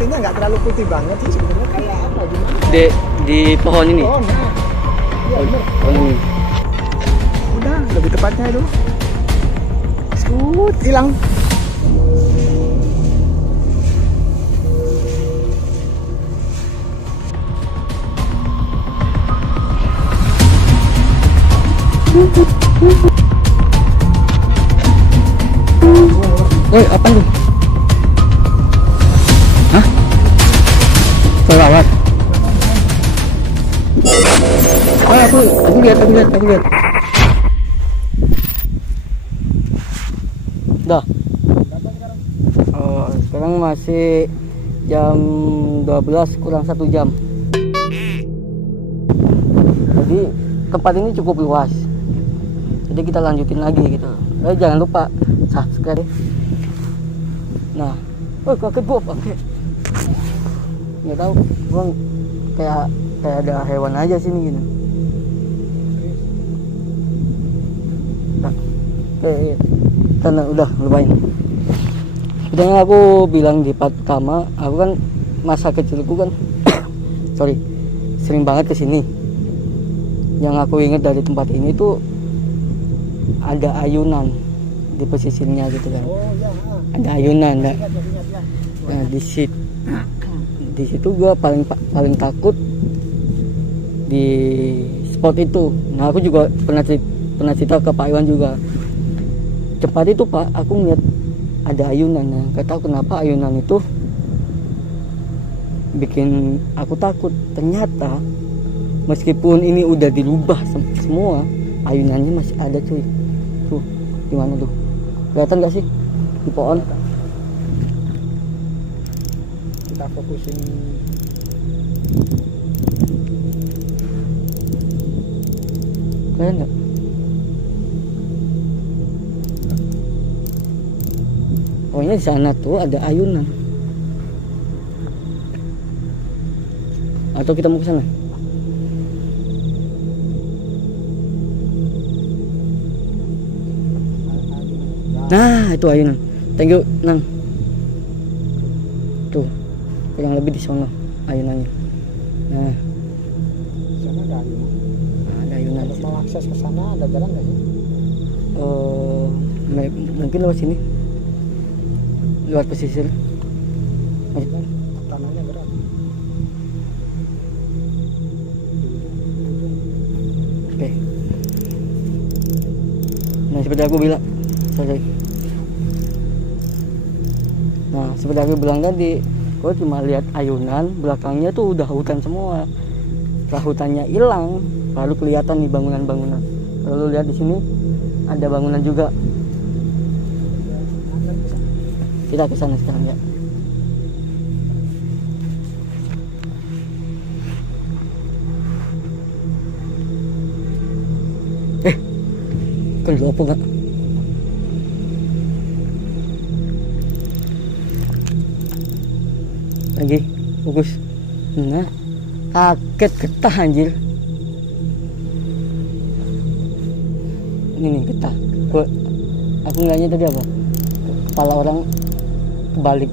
sepertinya nggak terlalu putih banget sih sebenarnya, kayak apa gimana? Di pohon ini. Oh, nah. Iya, bener. Pohon ini. Udah, lebih tepatnya itu. Hilang. Woi, apa tuh? Hah? Pelawat. Oh, aku lihat. Dah. Oh, sekarang masih jam 12 kurang 1 jam. Jadi tempat ini cukup luas. Jadi kita lanjutin lagi gitu. Jangan lupa subscribe. Nah, kaget gua pakai. Nggak tahu, gua kayak ada hewan aja sini gini. Nah, karena udah lumayan. Seperti yang aku bilang di part pertama, aku kan masa kecilku kan, sering banget kesini. Yang aku ingat dari tempat ini tuh ada ayunan di pesisirnya gitu kan. Oh, ya. Ada ayunan. Nah, Ya. di situ gua paling takut di spot itu. Nah, aku juga pernah cerita ke Pak Iwan juga. Tempat itu Pak, aku ngeliat ada ayunan. Nah, nggak tahu kenapa ayunan itu bikin aku takut. Ternyata meskipun ini udah dirubah semua, ayunannya masih ada cuy. Tuh, gimana tuh? Kelihatan gak sih di pohon? Kita fokusin. Kalian nggak? Pokoknya di sana tuh ada ayunan. Atau kita mau ke sana? Nah, itu ayunan. Thank you, Nang. Tuh, kurang lebih di sana ayunannya. Nah, Di sana ada ayunan. ada ayunan. Kalau mau akses ke sana ada jalan nggak sih? Mungkin lewat sini, lewat pesisir. Tanahnya berat. Oke. Nah, seperti aku bilang, Nah, seperti aku bilang tadi, gue cuma lihat ayunan, belakangnya tuh udah hutan semua. Setelah hutannya hilang, baru kelihatan nih bangunan-bangunan. Kalau lu lihat di sini ada bangunan juga. Kita ke sana sekarang ya. Kan lu apa nggak? Lagi fokus. Nah, kaget getah anjir. Ini nih getah. Aku ngeliatnya tadi apa? Kepala orang kebalik.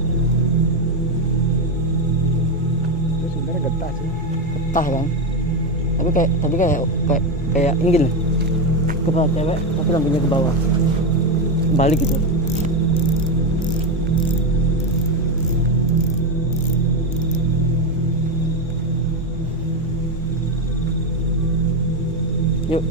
Itu sebenarnya getah sih. Getah kan? Tapi kayak ini gini. Kepala cewek tapi lampunya ke bawah. Balik gitu. Yuk.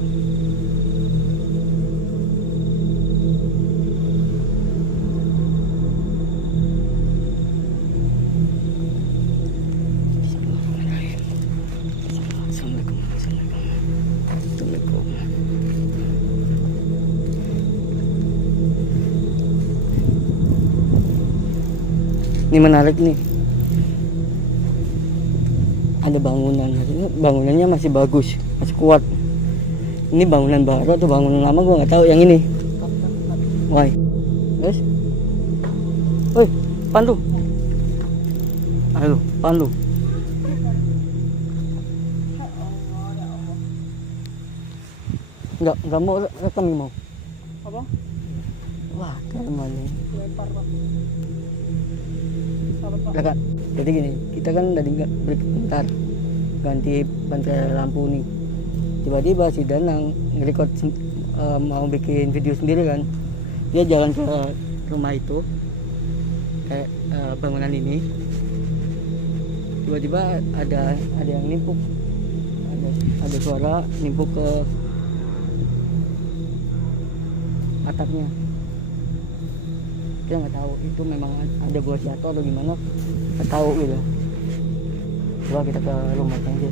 Ini menarik nih. Ada bangunan, bangunannya masih bagus, masih kuat. Ini bangunan baru atau bangunan lama gue nggak tahu. Yang ini, why? Guys, woi, pandu, ayo, pandu. Nggak mau rekam mau. Apa? Wah, keren banget. Lempar, Pak. Salah, Pak. Dekat. Jadi gini, kita kan tadi nggak break bentar, ganti pantai lampu nih. Tiba-tiba si Danang nge-record mau bikin video sendiri kan. Dia jalan ke rumah itu, kayak bangunan ini. Tiba-tiba ada yang nimpuk, ada suara nimpuk ke atapnya. Kita nggak tahu itu memang ada gua jatuh atau gimana, nggak tahu gitu. Coba kita ke rumah aja.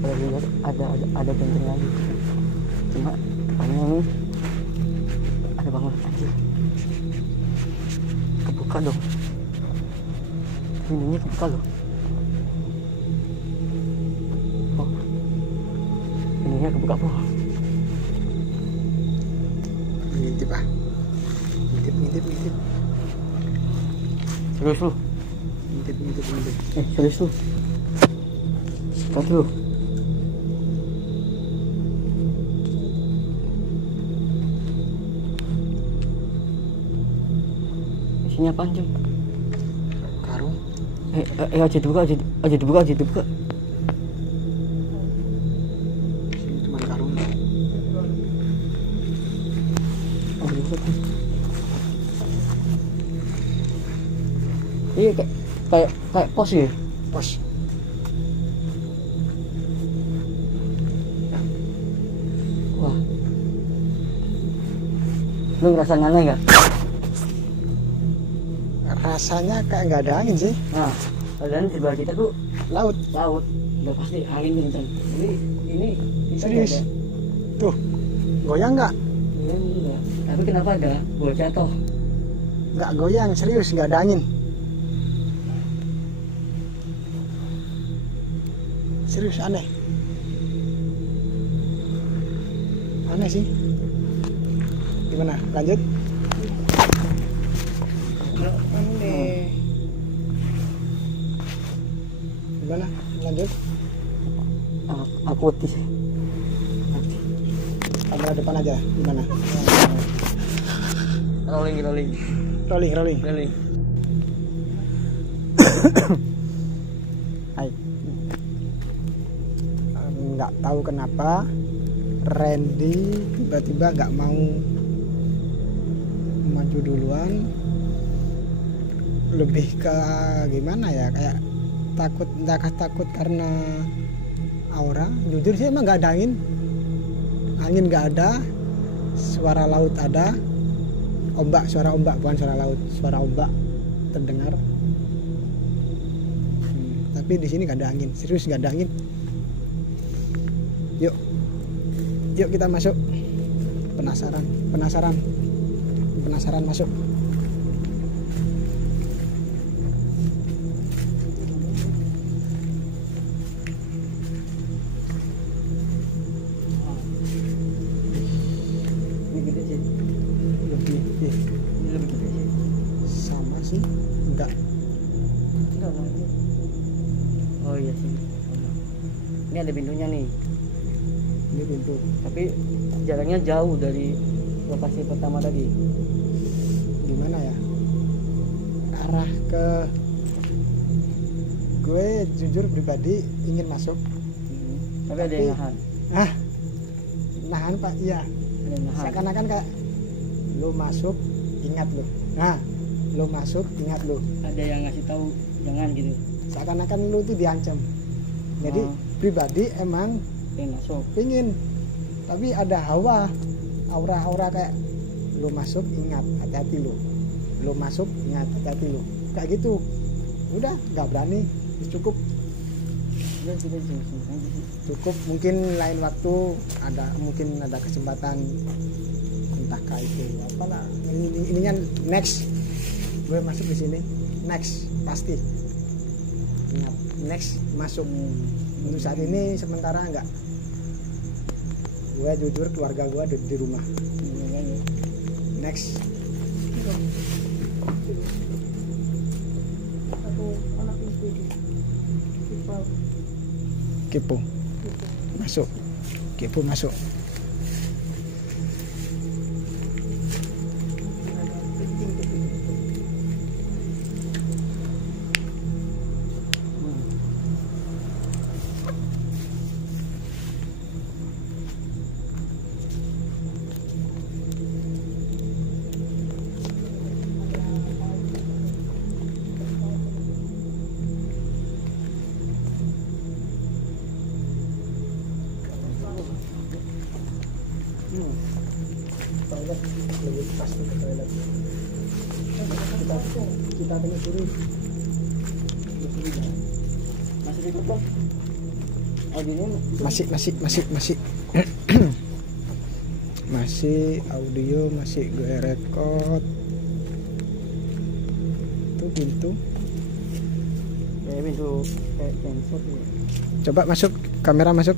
Kalau lihat ada benteng lagi, cuma depannya ini ada bangunan anjir. Kebuka dong, pintunya kebuka loh. Oh, pintunya kebuka po. Ngintip ah. Ngintip. Serius lu? Ngintip. Serius lu? Kaki lu? Isinya apaan cuy? Karung. Aja dibuka. Sini cuma karung. Oh, dibuka tuh. Iya kayak pos ya? Pos. Wah. Lu ngerasa aneh nggak? Rasanya kayak nggak ada angin sih. Nah, padahal di sebelah kita tuh Laut. udah pasti angin kencang. Jadi ini kita Serius? nggak Tuh. Goyang nggak? ada. Enggak. Tapi kenapa ada gua jatuh? Nggak goyang, serius nggak ada angin. Serius aneh. Aneh sih. Gimana? Lanjut. Aneh. Gimana? Lanjut. Aku otis. Kamera depan aja. Gimana? Rolling. Rolling. Hai. Nggak tahu kenapa Randy tiba-tiba nggak mau maju duluan. Lebih ke gimana ya, kayak takut karena aura. Jujur sih emang nggak ada angin nggak ada, suara laut ada, suara ombak bukan suara laut, suara ombak terdengar. Tapi di sini nggak ada angin, serius nggak ada angin. Yuk kita masuk. Penasaran masuk. Ini gede sih. Lebih Ini lebih gede sih. sama sih, enggak. Enggak. Oh iya sih. Ini ada pintunya nih. Ini pintu. Tapi jaraknya jauh dari lokasi pertama tadi. Gimana ya, arah ke gue jujur pribadi ingin masuk. Tapi ada yang nahan. Nahan pak, iya. Ada yang nahan. Seakan-akan kayak lo masuk ingat lo. Nah, lo masuk ingat lo. Ada yang ngasih tahu jangan gitu. Seakan-akan lo tuh diancam. Jadi pribadi emang Yang masuk. pingin, tapi ada aura kayak lo masuk ingat, hati-hati lo masuk ingat, hati-hati lo, kayak gitu. Udah nggak berani, cukup mungkin lain waktu mungkin ada kesempatan, entahkah itu apalah. Ini kan next gue masuk di sini, next pasti ingat, next masuk. Untuk saat ini sementara enggak. Gue jujur keluarga gue ada di rumah. Next. Kepo. Masuk. Kepo masuk. Toilet lebih pasti ke toilet. Kita telusuri. Masih ikut bang? Audionya Masih. Masih audio, masih gue record. Tuh pintu. kayak pintu kayak sensor ya. Coba masuk, kamera masuk.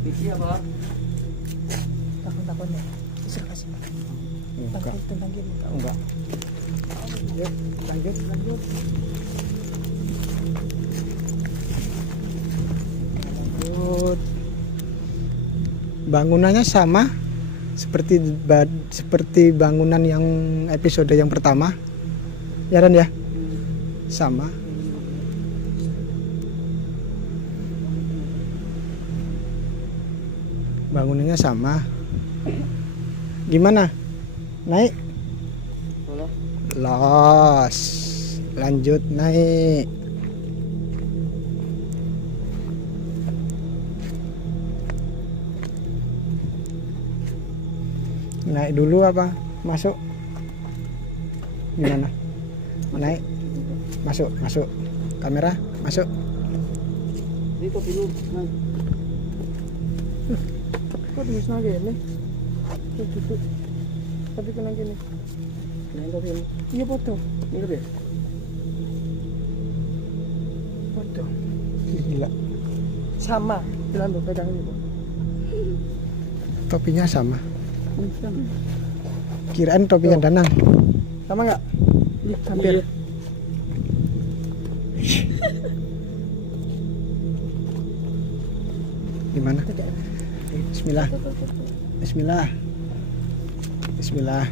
Isi apa? Takon-takonnya. Bisa kasih. Enggak. Tentang gini. Enggak. Yuk, lanjut. Lanjut. Bangunannya sama seperti bangunan yang episode yang pertama. Ya Ran ya? Sama. Bangunannya sama. Gimana? Naik? Boleh. Los. Lanjut naik. Naik dulu apa? Masuk? Gimana? Naik? Masuk. Kamera, masuk. Dito dulu. Kok tulis lagi ini? Tutup. Tapi kena gini. Lain tapi ini. Iya foto. Ini lebih. Foto. Gila. Sama. Jalan lo pegang ini. Topinya sama. Sama. Kirain topinya Danang. Sama nggak? Hampir. Iya. Gimana? Bismillah.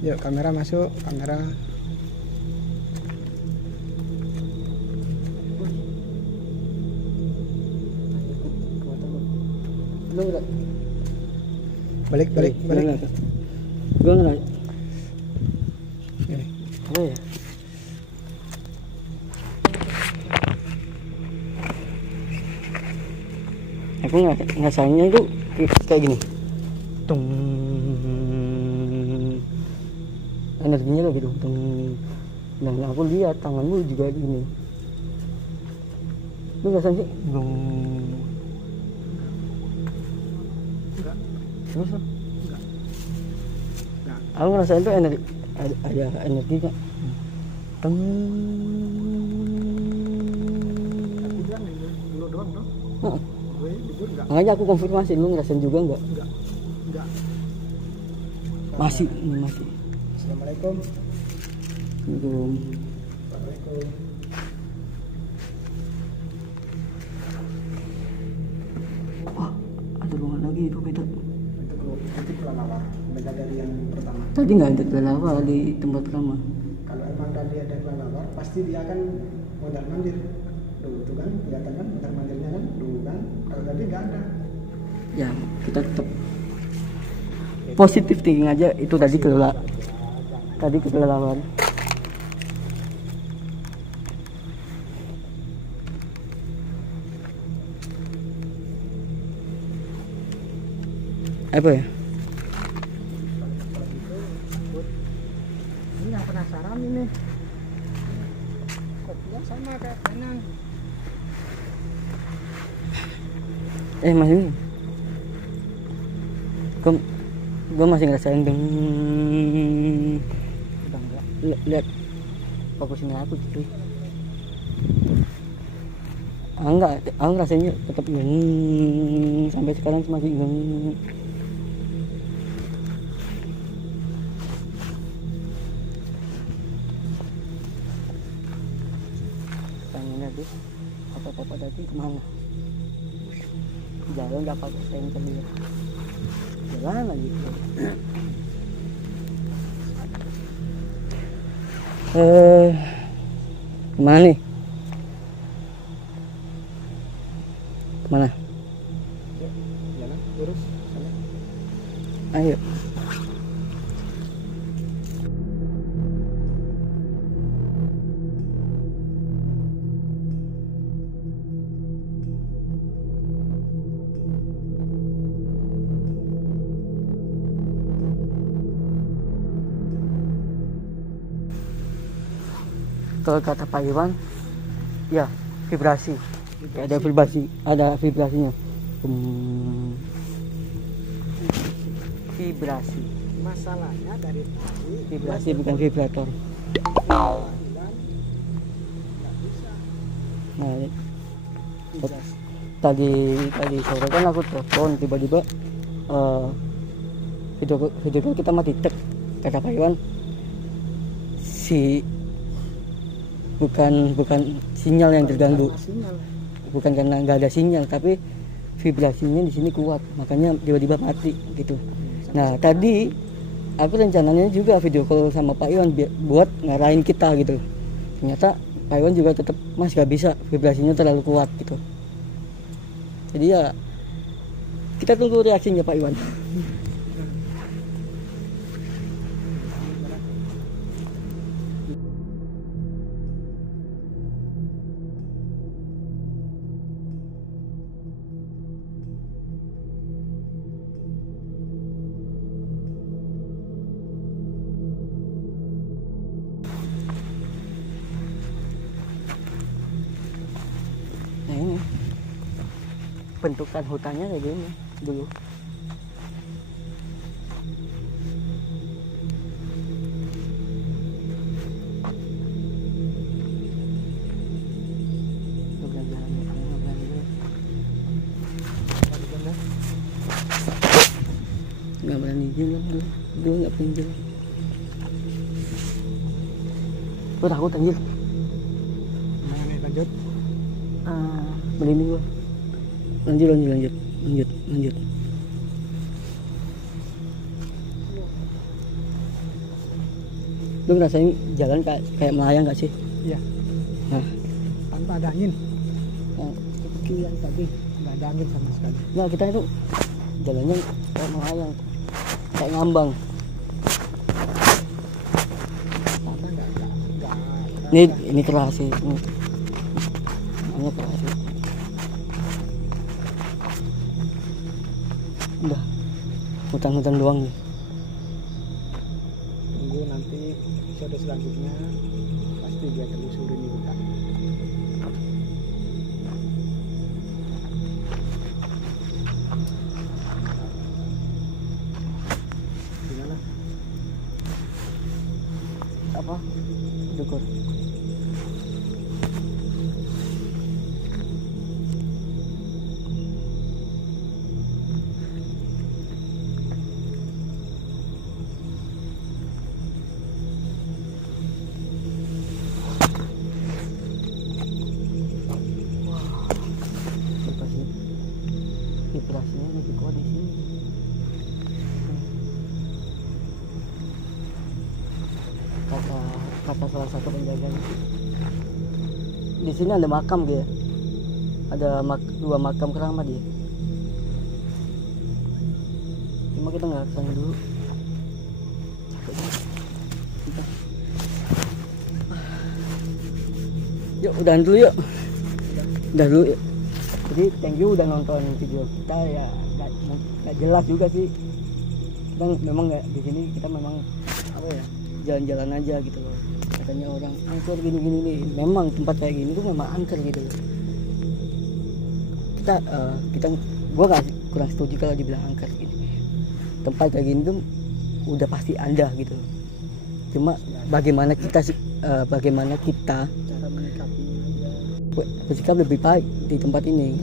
Yuk kamera masuk, kamera. Balik. Gue nggak. Ini. Apa ya? Aku ngasahnya itu kayak gini. Tung. Energinya lo gitu. Tung. Dan aku lihat tanganmu juga gini. Lu nggak sih? Tung. Enggak. Terus? Enggak. Aku ngerasain tuh energi, ada energinya. Tung. Aku bilang ini lu doang dong. Gue jujur enggak. Makanya aku konfirmasi, lu ngerasain juga enggak? Enggak. Masih. Assalamualaikum. Belum. Waalaikumsalam. Wah, ada ruangan lagi itu beda. Itu kelelawar, beda dari yang pertama. Tadi nggak ada kelelawar di tempat pertama. Kalau emang tadi ada kelelawar, pasti dia akan mondar mandir. Tuh kan, kelihatan kan mondar mandirnya kan, kan. Kalau tadi nggak ada. Ya, kita tetap positif thinking aja. Itu tadi kelelawar. Apa ya? Ini yang penasaran ini. Kopinya sama kayak Danang. Mas ini. Gue masih ngerasain deng. Udah enggak. Lihat fokusin aku gitu. enggak, aku rasanya tetap sampai sekarang masih pengen aja apa tadi kemana, jalan nggak pakai senter dia, jalan lagi. Kemana nih? Kemana? Jalan lurus sana. Ayo. Kalau kata Pak Iwan, ya vibrasi. Ada vibrasinya. Vibrasi. Masalahnya dari tadi Vibrasi bukan vibrator. nggak bisa. Nah, Vibrasi. tadi sore kan aku telepon, tiba-tiba video kita mati tek. Kata Pak Iwan, bukan sinyal yang terganggu, Sinyal. bukan karena nggak ada sinyal, tapi vibrasinya di sini kuat, makanya tiba-tiba mati gitu. Nah tadi aku rencananya juga video call sama Pak Iwan buat ngarahin kita gitu. Ternyata Pak Iwan juga tetap mas gak bisa, vibrasinya terlalu kuat gitu. Jadi ya kita tunggu reaksinya Pak Iwan. Nah ini bentukan hutannya kayak gini dulu. Nggak berani jalan dulu nggak pengen jalan. Gue takut anjir. Nah, lanjut. Merinding gua. Lanjut. Lu ngerasain jalan kayak melayang gak sih? Iya. Nah, Tanpa ada angin. nah, Seperti yang tadi nggak ada angin sama sekali. nah kita itu jalannya kayak melayang, kayak ngambang. Tanah nggak. Ini keras sih. Ini keras sih. Udah, hutan-hutan doang nih. Tunggu nanti episode selanjutnya pasti dia telusuri di hutan. Gimana? Apa? Syukur. Vibrasinya lebih kuat di sini. Kata salah satu penjaganya, di sini ada makam dia, ada dua makam keramat dia. Cuma kita nggak kesana dulu. Yuk udahan dulu yuk. Udah dulu yuk. Jadi thank you udah nonton video kita ya. Nggak jelas juga sih. Kita memang nggak di sini, kita memang apa ya, jalan-jalan aja gitu loh. Katanya orang angker gini-gini nih. Memang tempat kayak gini tuh memang angker gitu loh. Kita gua nggak kurang setuju kalau dibilang angker gini. Tempat kayak gini tuh udah pasti ada gitu loh. Cuma bagaimana kita Cara menyikapinya aja. bersikap lebih baik di tempat ini.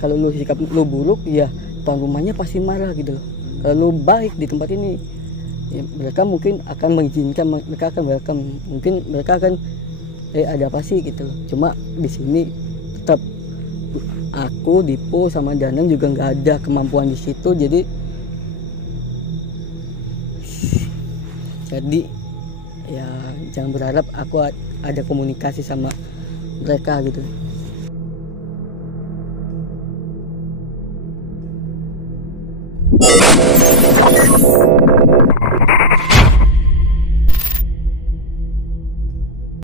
Kalau lu sikap lu buruk, ya tuan rumahnya pasti marah gitu. Kalau lu baik di tempat ini, ya mereka mungkin akan mengizinkan, mereka akan welcome, mungkin mereka akan ada apa sih gitu. Cuma di sini tetap aku, Dipo sama Danang juga nggak ada kemampuan di situ, jadi ya jangan berharap aku ada komunikasi sama mereka gitu.